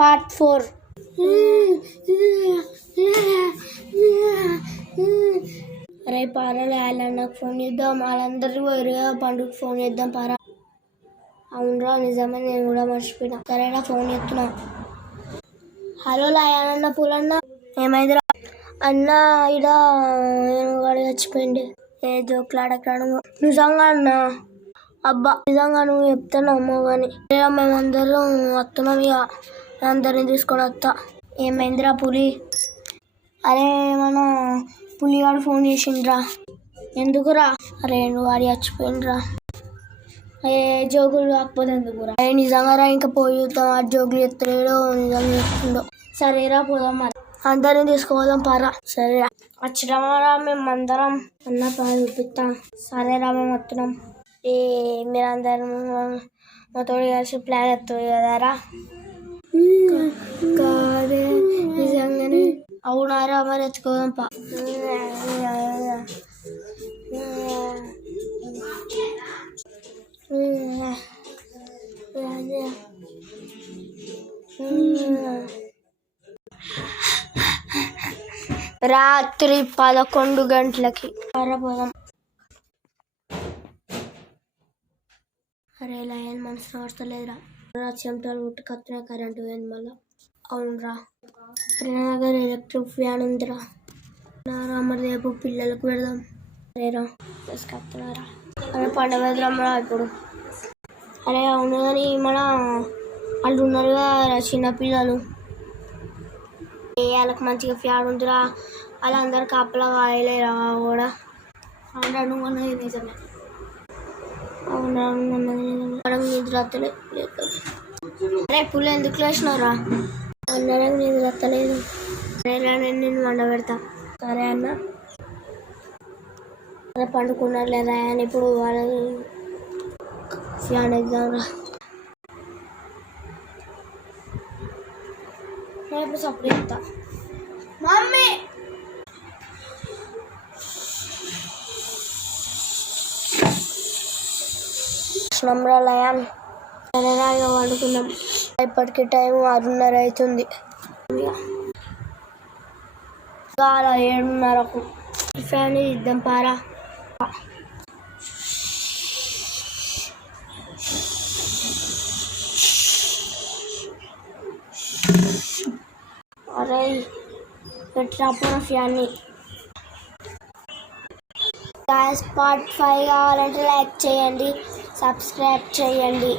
Part 4. అరే పారాలు వాళ్ళకి phone చేద్దాం, వాళ్ళందరూ వేరుగా పండుగ ఫోన్ చేద్దాం పారా. అవునరా నిజమే, నేను కూడా మర్చిపోయినా. సరేనా ఫోన్ చేస్తున్నా. హలో లాయనన్న పూలన్న, ఏమైందిరా అన్న? ఇడ వాడు చచ్చిపోయింది. ఏ జోకులాడకరాను. నిజంగా అన్నా? అబ్బా నిజంగా నువ్వు చెప్తానమ్మో కానీ మేమందరం వస్తున్నాం. ఇక అందరిని తీసుకొని వస్తా. ఏమైందిరా పులి? అరే మన పులిగాడు ఫోన్ చేసిండ్రా. ఎందుకురా? అరే నువ్వు వాడి చచ్చిపోయిండ్రా. ఏ జోకులు కాకపోతే ఎందుకురా? అరే నిజంగా రా, ఇంకా పోయి చూద్దాం. ఆ జోకులు ఎత్తలేడో నిజంగా చెప్తుండో. సరేరా పోదాం, మరి అందరిని తీసుకుపోదాం పారా. సరేరా వచ్చినామరా మేమందరం అన్న పని చూపిస్తాం. సరేరా మేము వస్తున్నాం. ఏ మీరందరం మాతో కలిసి ప్లాన్ ఎత్తుంది కదారా? కాదే నిజంగానే. అవునారా మరి ఎత్తుకోదాం పా. రాత్రి 11 గంటలకి పోదాం. అరే లయన్ మనసు నడతలేదురా. చెమటలు పుట్టుకొస్తున్నాయి, కరెంటు పోయింది మళ్ళా. అవునరా. అరే నా దగ్గర ఎలక్ట్రిక్ ఫ్యాన్ ఉందిరా. మరి రేపు పిల్లలకు పెడదాం. అరేరా తీసుకొస్తున్నారా? అరే పండుగ రమ్మరా ఇప్పుడు. అరే అవును కానీ మన వాళ్ళు ఉన్నారుగా చిన్నపిల్లలు, వాళ్ళకి మంచిగా ఫ్యాన్ ఉందిరా. వాళ్ళందరూ కాపలా వాయలేరా కూడా. అవునా నువ్వు అన్నది నిజమే. అవునా మనకు నిద్ర వస్తలేదు. అరే పుల్ల ఎందుకు లేచినారా? అన్నడానికి నిద్ర వస్తలేదు. సరేలా నేను వండ పెడతా. సరే అన్న. అరే పండుకున్నారు లేదా అని ఇప్పుడు వాళ్ళ ఫ్యాన్ ఎగ్జామ్ రా. నేను ఇప్పుడు సపరేట్ చెప్తా. మమ్మీ లయాన్ సరేనా ఇక వండుకుందాం. ఇప్పటికి టైం 6:30 అవుతుంది. అలా 7:30కు ఫ్యాన్ ఇద్దాం పారా. అరే పెట్టినప్పుడు ఫ్యాన్ని. పార్ట్ 5 కావాలంటే లైక్ చేయండి, సబ్స్క్రైబ్ చేయండి.